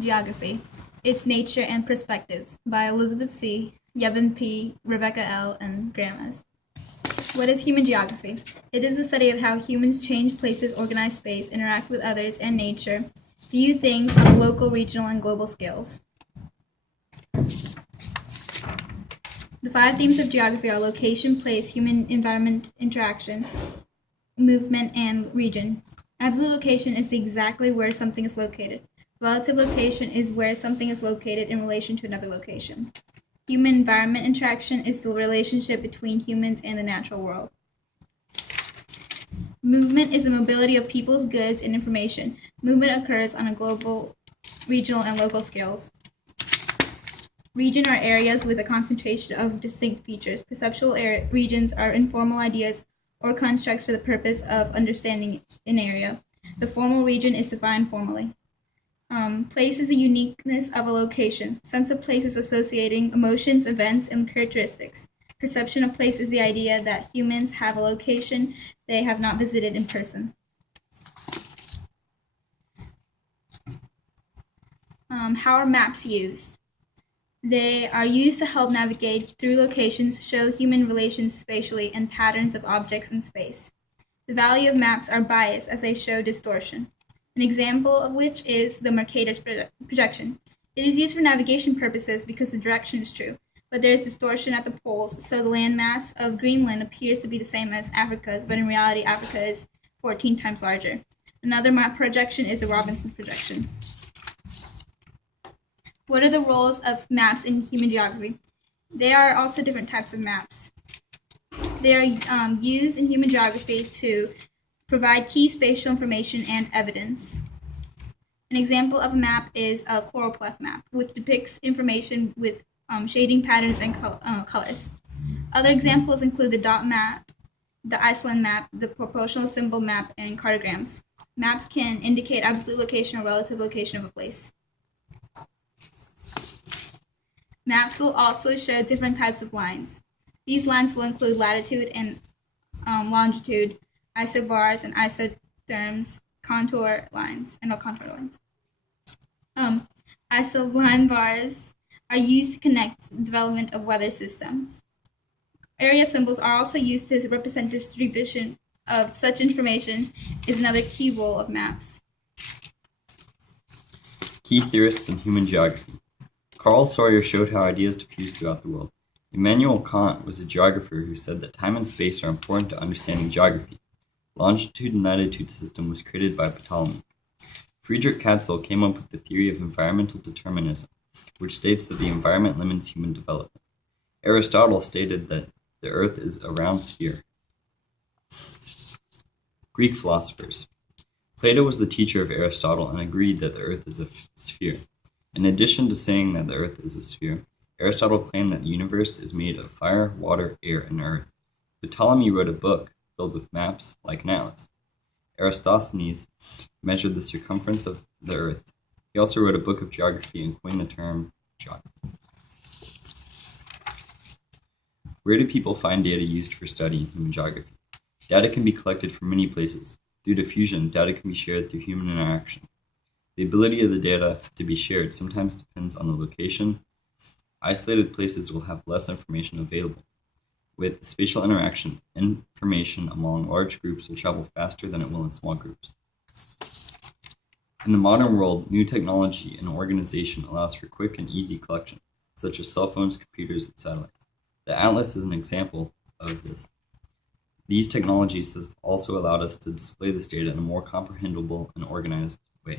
Geography, Its Nature and Perspectives by Elizabeth C., Yevon P., Rebecca L., and Graham S. What is human geography? It is the study of how humans change places, organize space, interact with others and nature, view things on a local, regional, and global scales. The 5 themes of geography are location, place, human environment interaction, movement, and region. Absolute location is exactly where something is located. Relative location is where something is located in relation to another location. Human environment interaction is the relationship between humans and the natural world. Movement is the mobility of people's goods and information. Movement occurs on a global, regional, and local scales. Region are areas with a concentration of distinct features. Perceptual regions are informal ideas or constructs for the purpose of understanding an area. The formal region is defined formally. Place is the uniqueness of a location. Sense of place is associating emotions, events, and characteristics. Perception of place is the idea that humans have a location they have not visited in person. How are maps used? They are used to help navigate through locations, show human relations spatially, and patterns of objects in space. The value of maps are biased as they show distortion, an example of which is the Mercator's projection. It is used for navigation purposes because the direction is true, but there is distortion at the poles, so the landmass of Greenland appears to be the same as Africa's, but in reality Africa is 14 times larger. Another map projection is the Robinson's projection. What are the roles of maps in human geography? There are also different types of maps. They are used in human geography to provide key spatial information and evidence. An example of a map is a choropleth map, which depicts information with shading patterns and colors. Other examples include the dot map, the Iceland map, the proportional symbol map, and cartograms. Maps can indicate absolute location or relative location of a place. Maps will also show different types of lines. These lines will include latitude and longitude, isobars and isotherms, contour lines, and contour lines. Isoline bars are used to connect the development of weather systems. Area symbols are also used to represent distribution of such information is another key role of maps. Key theorists in human geography. Carl Sawyer showed how ideas diffuse throughout the world. Immanuel Kant was a geographer who said that time and space are important to understanding geography. Longitude and latitude system was created by Ptolemy. Friedrich Katzel came up with the theory of environmental determinism, which states that the environment limits human development. Aristotle stated that the earth is a round sphere. Greek philosophers. Plato was the teacher of Aristotle and agreed that the earth is a sphere. In addition to saying that the earth is a sphere, Aristotle claimed that the universe is made of fire, water, air, and earth. Ptolemy wrote a book filled with maps like an atlas. Eratosthenes measured the circumference of the earth. He also wrote a book of geography and coined the term geography. Where do people find data used for studying human geography? Data can be collected from many places. Through diffusion, data can be shared through human interaction. The ability of the data to be shared sometimes depends on the location. Isolated places will have less information available. With spatial interaction, information among large groups will travel faster than it will in small groups. In the modern world, new technology and organization allows for quick and easy collection, such as cell phones, computers, and satellites. The Atlas is an example of this. These technologies have also allowed us to display this data in a more comprehensible and organized way.